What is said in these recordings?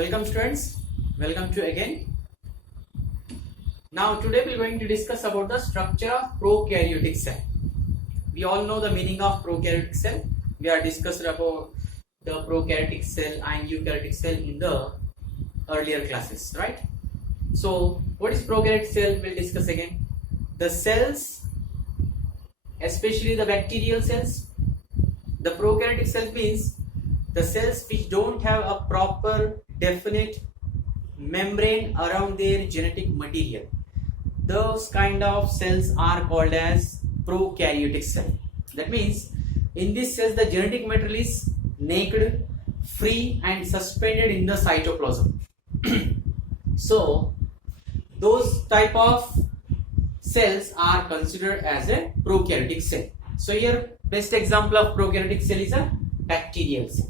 Welcome students, welcome to again. Now today we are going to discuss about the structure of prokaryotic cell. We all know the meaning of prokaryotic cell. We are discussed about the prokaryotic cell and eukaryotic cell in the earlier classes, right? So what is prokaryotic cell? We'll discuss again. The cells, especially the bacterial cells. The prokaryotic cell means the cells which don't have a proper definite membrane around their genetic material. Those kind of cells are called as prokaryotic cell. That means in these cells the genetic material is naked, free and suspended in the cytoplasm. So those type of cells are considered as a prokaryotic cell. So here best example of prokaryotic cell is a bacterial cell.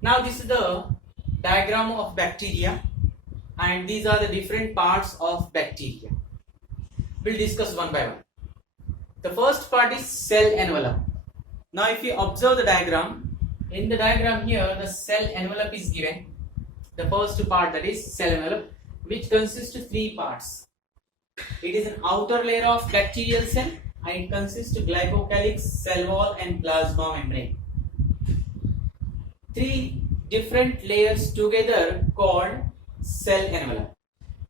Now this is the diagram of bacteria and these are the different parts of bacteria. We'll discuss one by one. The first part is cell envelope. Now if you observe the diagram, in the diagram here the cell envelope is given. The first part, that is cell envelope, which consists of three parts. It is an outer layer of bacterial cell and it consists of glycocalyx, cell wall and plasma membrane. Three different layers together called cell envelope.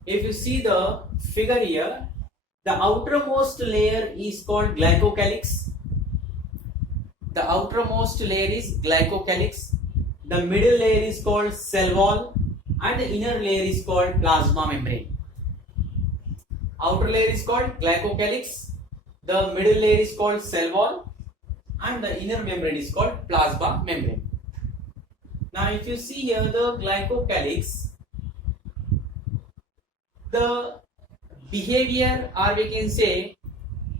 If you see the figure here, the outermost layer is called glycocalyx. The outermost layer is glycocalyx. The middle layer is called cell wall and the inner layer is called plasma membrane. Outer layer is called glycocalyx. The middle layer is called cell wall and the inner membrane is called plasma membrane. Now if you see here the glycocalyx, the behavior, or we can say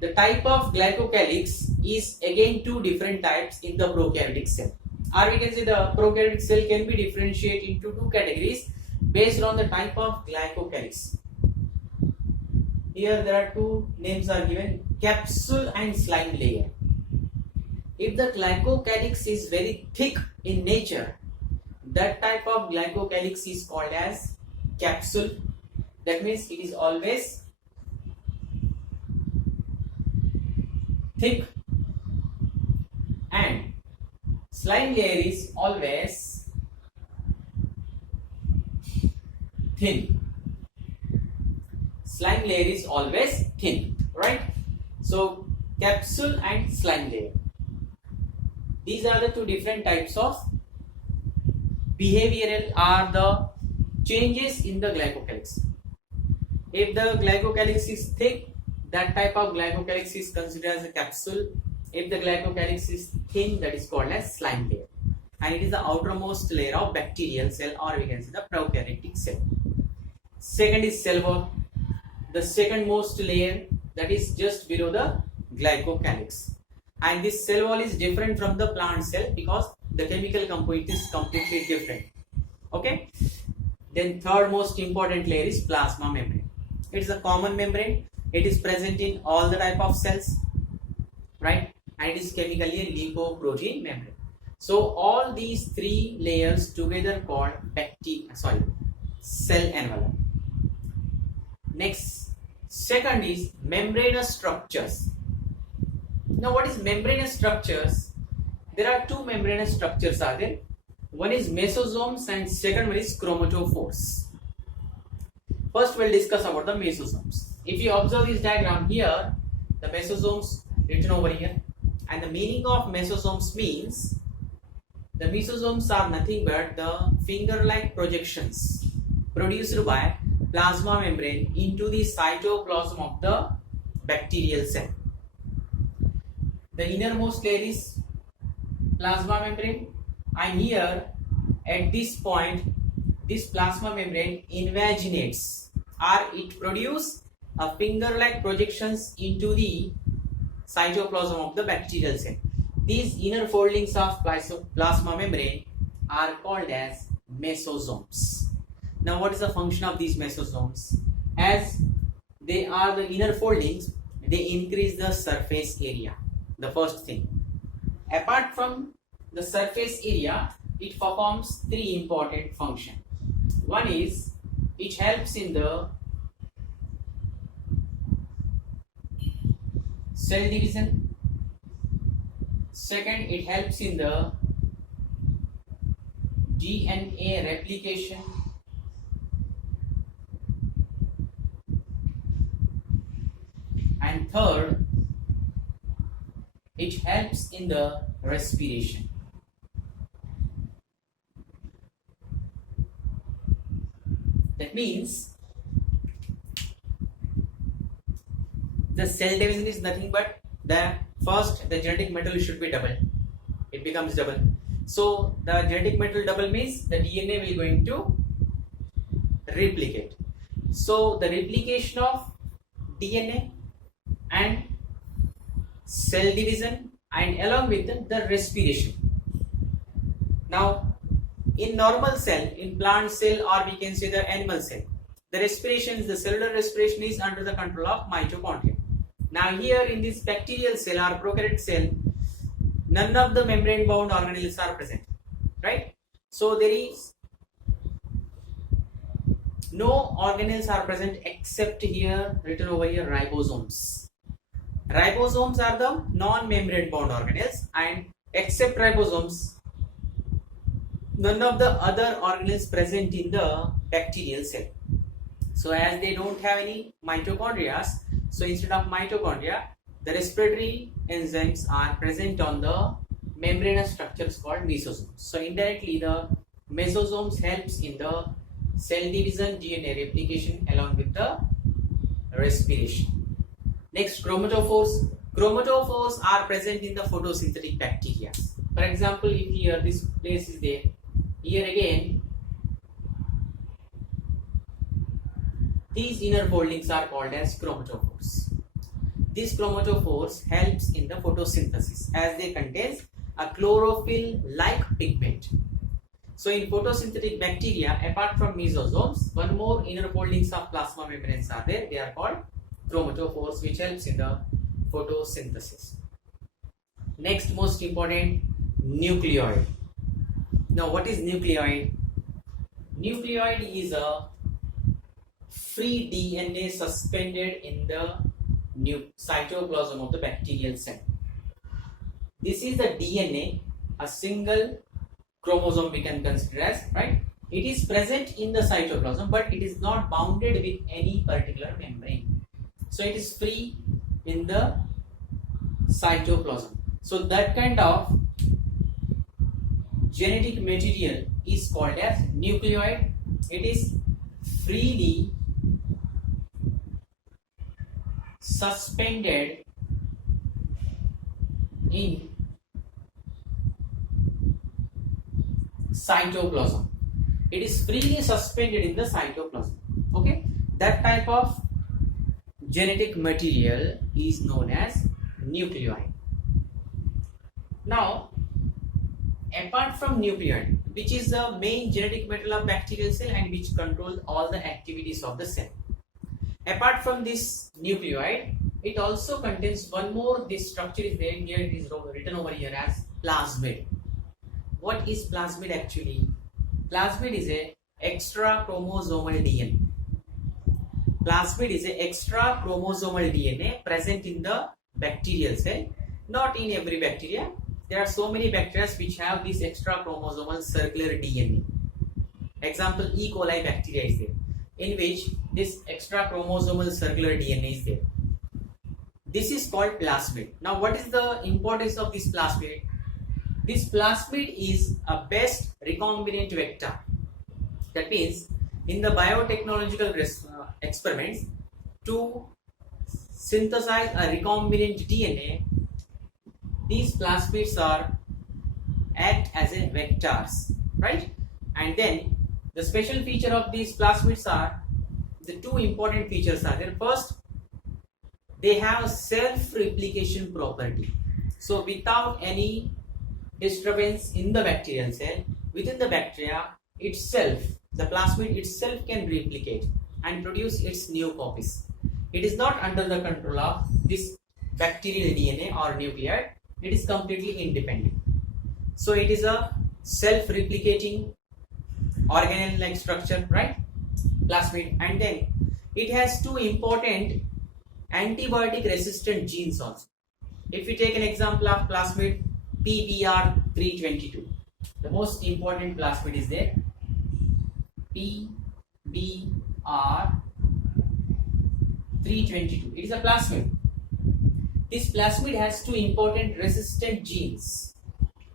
the type of glycocalyx is again two different types in the prokaryotic cell. Or we can say the prokaryotic cell can be differentiated into two categories based on the type of glycocalyx. Here there are two names are given, capsule and slime layer. If the glycocalyx is very thick in nature, that type of glycocalyx is called as capsule. That means it is always thick, and slime layer is always thin. Slime layer is always thin, right? So capsule and slime layer. These are the two different types of behavioral are the changes in the glycocalyx. If the glycocalyx is thick, that type of glycocalyx is considered as a capsule. If the glycocalyx is thin, that is called as slime layer. And it is the outermost layer of bacterial cell, or we can say the prokaryotic cell. Second is cell wall. The second most layer, that is just below the glycocalyx. And this cell wall is different from the plant cell because the chemical composition is completely different. Okay. Then third most important layer is plasma membrane. It is a common membrane. It is present in all the type of cells, right? And it is chemically a lipoprotein membrane. So all these three layers together called cell envelope. Next, second is membranous structures. Now what is membranous structures? There are two membranous structures are there. One is mesosomes and second one is chromatophores. First we'll discuss about the mesosomes. If you observe this diagram here, the mesosomes written over here, and the meaning of mesosomes means the mesosomes are nothing but the finger-like projections produced by plasma membrane into the cytoplasm of the bacterial cell. The innermost layer is plasma membrane, and here at this point this plasma membrane invaginates, or it produces a finger-like projections into the cytoplasm of the bacterial cell. These inner foldings of plasma membrane are called as mesosomes. Now what is the function of these mesosomes? As they are the inner foldings, they increase the surface area. The first thing. Apart from the surface area, it performs three important functions. One is it helps in the cell division. Second, it helps in the DNA replication. And third, it helps in the respiration. That means the cell division is nothing but the genetic material should be double. It becomes double. So the genetic material double means the DNA will going to replicate. So the replication of DNA and cell division and along with the respiration. Now in normal cell, in plant cell, or we can say the animal cell, the respiration, the cellular respiration is under the control of mitochondria. Now here in this bacterial cell or prokaryotic cell, none of the membrane bound organelles are present, right? So there is no organelles are present except here written over here ribosomes. Ribosomes are the non-membrane bound organelles, and except ribosomes, none of the other organelles present in the bacterial cell. So as they don't have any mitochondria, so instead of mitochondria, the respiratory enzymes are present on the membranous structures called mesosomes. So indirectly the mesosomes helps in the cell division, DNA replication along with the respiration. Next, chromatophores. Chromatophores are present in the photosynthetic bacteria. For example, if here this place is there, here again these inner foldings are called as chromatophores. These chromatophores helps in the photosynthesis as they contain a chlorophyll like pigment. So in photosynthetic bacteria, apart from mesosomes, one more inner foldings of plasma membranes are there. They are called chromatophores, which helps in the photosynthesis. Next most important, nucleoid. Now what is nucleoid? Nucleoid is a free DNA suspended in the cytoplasm of the bacterial cell. This is the DNA, a single chromosome we can consider as, right? It is present in the cytoplasm, but it is not bounded with any particular membrane. So it is free in the cytoplasm. So that kind of genetic material is called as nucleoid. It is freely suspended in cytoplasm. It is freely suspended in the cytoplasm. Okay, that type of genetic material is known as nucleoid. Now, apart from nucleoid, which is the main genetic material of bacterial cell and which controls all the activities of the cell. Apart from this nucleoid, it also contains one more. This structure is there. Here it is written over here as plasmid. What is plasmid actually? Plasmid is a extra chromosomal DNA. Plasmid is a extra chromosomal DNA present in the bacterial cell. Not in every bacteria. There are so many bacteria which have this extra chromosomal circular DNA. Example, E. coli bacteria is there, in which this extra chromosomal circular DNA is there. This is called plasmid. Now what is the importance of this plasmid? This plasmid is a best recombinant vector. That means in the biotechnological experiments to synthesize a recombinant DNA, these plasmids act as a vectors, right? And then the special feature of these plasmids are, the two important features are there. First, they have self-replication property. So without any disturbance in the bacterial cell, within the bacteria itself, the plasmid itself can replicate and produce its new copies. It is not under the control of this bacterial DNA or nucleoid. It is completely independent. So it is a self-replicating organelle-like structure, right? Plasmid. And then it has two important antibiotic resistant genes also. If we take an example of plasmid PBR322, the most important plasmid is there, PBR322. It is a plasmid. This plasmid has two important resistant genes.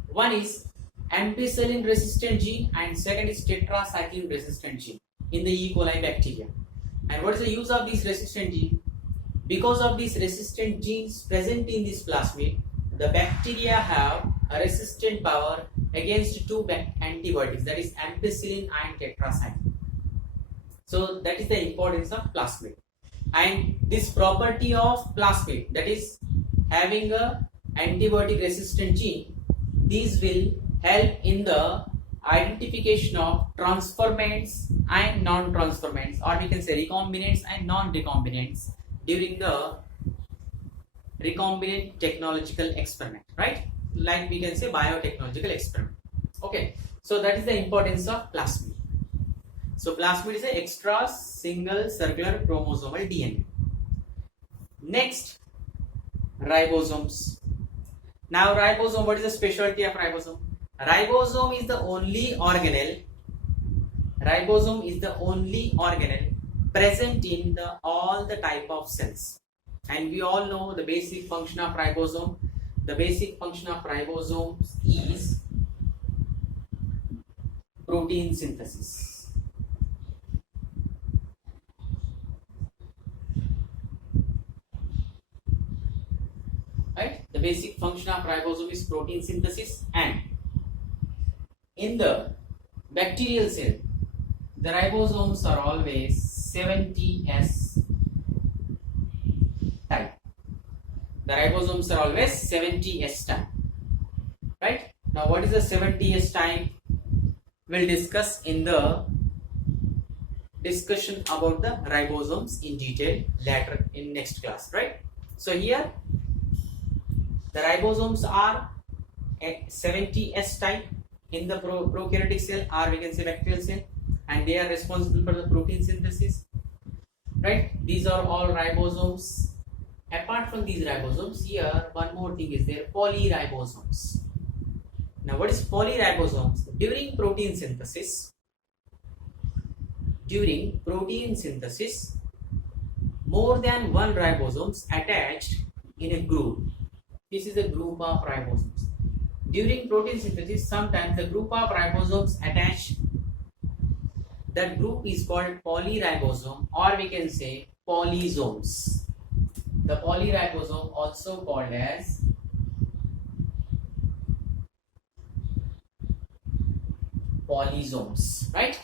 One is ampicillin resistant gene and second is tetracycline resistant gene in the E. coli bacteria. And what is the use of this resistant gene? Because of these resistant genes present in this plasmid, the bacteria have a resistant power against two antibiotics, that is ampicillin and tetracycline. So that is the importance of plasmid. And this property of plasmid, that is having a antibiotic resistant gene, these will help in the identification of transformants and non-transformants, or we can say recombinants and non-recombinants during the recombinant technological experiment, right? Like we can say biotechnological experiment. Okay, so that is the importance of plasmid. So plasmid is an extra single circular chromosomal DNA. Next, ribosomes. Now ribosome, what is the specialty of ribosome? Ribosome is the only organelle. Ribosome is the only organelle present in all the type of cells. And we all know the basic function of ribosome. The basic function of ribosomes is protein synthesis. Right? The basic function of ribosome is protein synthesis, and in the bacterial cell, the ribosomes are always 70S type. The ribosomes are always 70S type. Right? Now, what is the 70S type? We'll discuss in the discussion about the ribosomes in detail later in next class. Right? So here, the ribosomes are at 70S type in the prokaryotic cell, or we can say bacterial cell, and they are responsible for the protein synthesis. Right? These are all ribosomes. Apart from these ribosomes, here one more thing is there, polyribosomes. Now, what is polyribosomes? During protein synthesis, more than one ribosomes attached in a group. This is a group of ribosomes. During protein synthesis, sometimes the group of ribosomes attached, that group is called polyribosome, or we can say polysomes. The polyribosome also called as polysomes, right?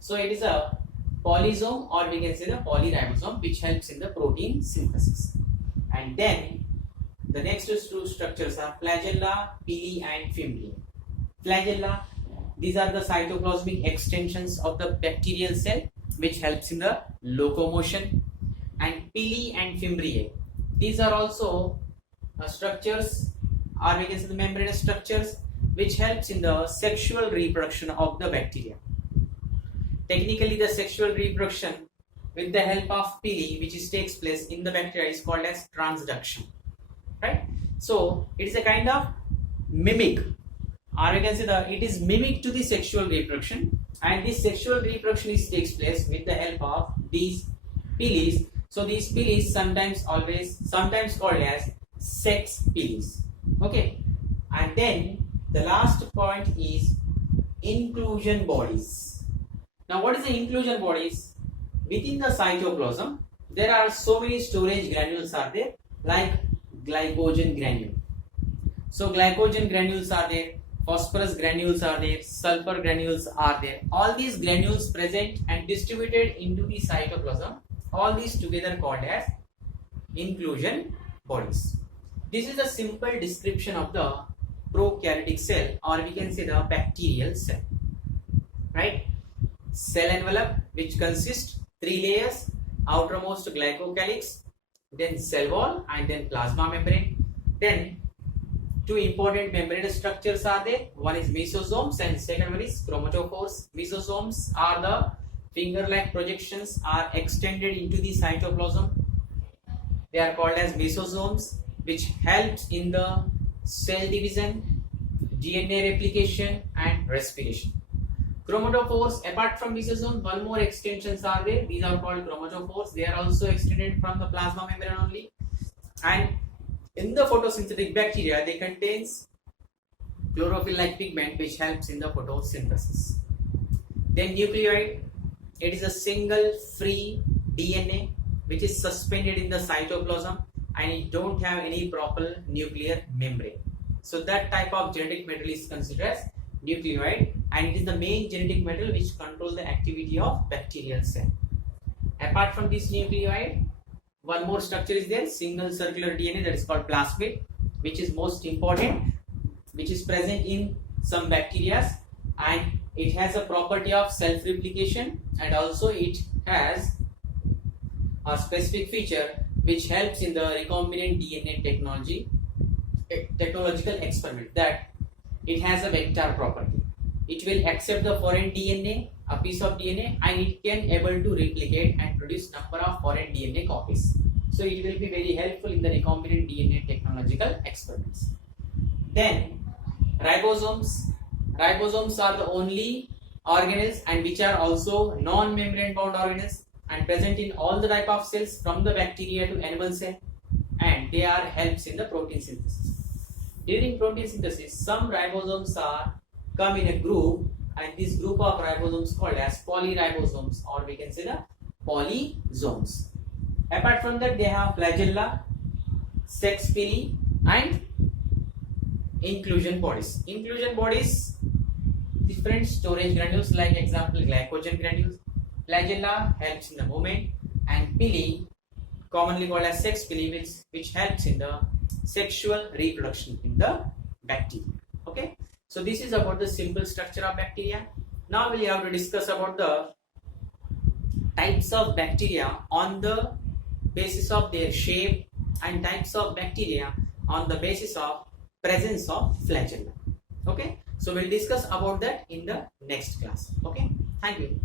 So it is a polysome, or we can say the polyribosome, which helps in the protein synthesis. And then the next two structures are flagella, pili and fimbriae. Flagella, these are the cytoplasmic extensions of the bacterial cell, which helps in the locomotion. And pili and fimbriae, these are also structures, or we can say the membranous structures, which helps in the sexual reproduction of the bacteria. Technically, the sexual reproduction with the help of pili, which takes place in the bacteria, is called as transduction. Right? So it is a kind of mimic, or we can say that it is mimic to the sexual reproduction, and this sexual reproduction takes place with the help of these pilis. So these pilis sometimes called as sex pilis. Okay, and then the last point is inclusion bodies. Now, what is the inclusion bodies? Within the cytoplasm, there are so many storage granules are there, like glycogen granule. So glycogen granules are there, phosphorus granules are there, sulfur granules are there. All these granules present and distributed into the cytoplasm, all these together called as inclusion bodies. This is a simple description of the prokaryotic cell, or we can say the bacterial cell. Right? Cell envelope, which consists 3 layers: outermost glycocalyx, then cell wall, and then plasma membrane. Then two important membrane structures are there. One is mesosomes and second one is chromatophores. Mesosomes are the finger-like projections are extended into the cytoplasm. They are called as mesosomes, which helps in the cell division, DNA replication and respiration. Chromatophores, apart from mesosomes, one more extensions are there. These are called chromatophores. They are also extended from the plasma membrane only. And in the photosynthetic bacteria, they contains chlorophyll-like pigment which helps in the photosynthesis. Then nucleoid, it is a single free DNA which is suspended in the cytoplasm and it don't have any proper nuclear membrane. So that type of genetic material is considered as nucleoid, and it is the main genetic material which controls the activity of bacterial cell. Apart from this nucleoid, one more structure is there, single circular DNA, that is called plasmid, which is most important, which is present in some bacteria, and it has a property of self-replication, and also it has a specific feature which helps in the recombinant DNA technological experiment, that it has a vector property. It will accept the foreign DNA, a piece of DNA, and it can able to replicate and produce number of foreign DNA copies. So it will be very helpful in the recombinant DNA technological experiments. Then ribosomes. Ribosomes are the only organelles and which are also non-membrane bound organelles and present in all the type of cells from the bacteria to animal cell, and they are helps in the protein synthesis. During protein synthesis, some ribosomes are come in a group, and this group of ribosomes called as polyribosomes, or we can say the polysomes. Apart from that, they have flagella, sex pili, and inclusion bodies. Inclusion bodies, different storage granules, like example glycogen granules. Flagella helps in the movement, and pili, commonly called as sex pili, which helps in the sexual reproduction in the bacteria. Okay, so this is about the simple structure of bacteria. Now we have to discuss about the types of bacteria on the basis of their shape, and types of bacteria on the basis of presence of flagella. Okay, so we'll discuss about that in the next class. Okay, thank you.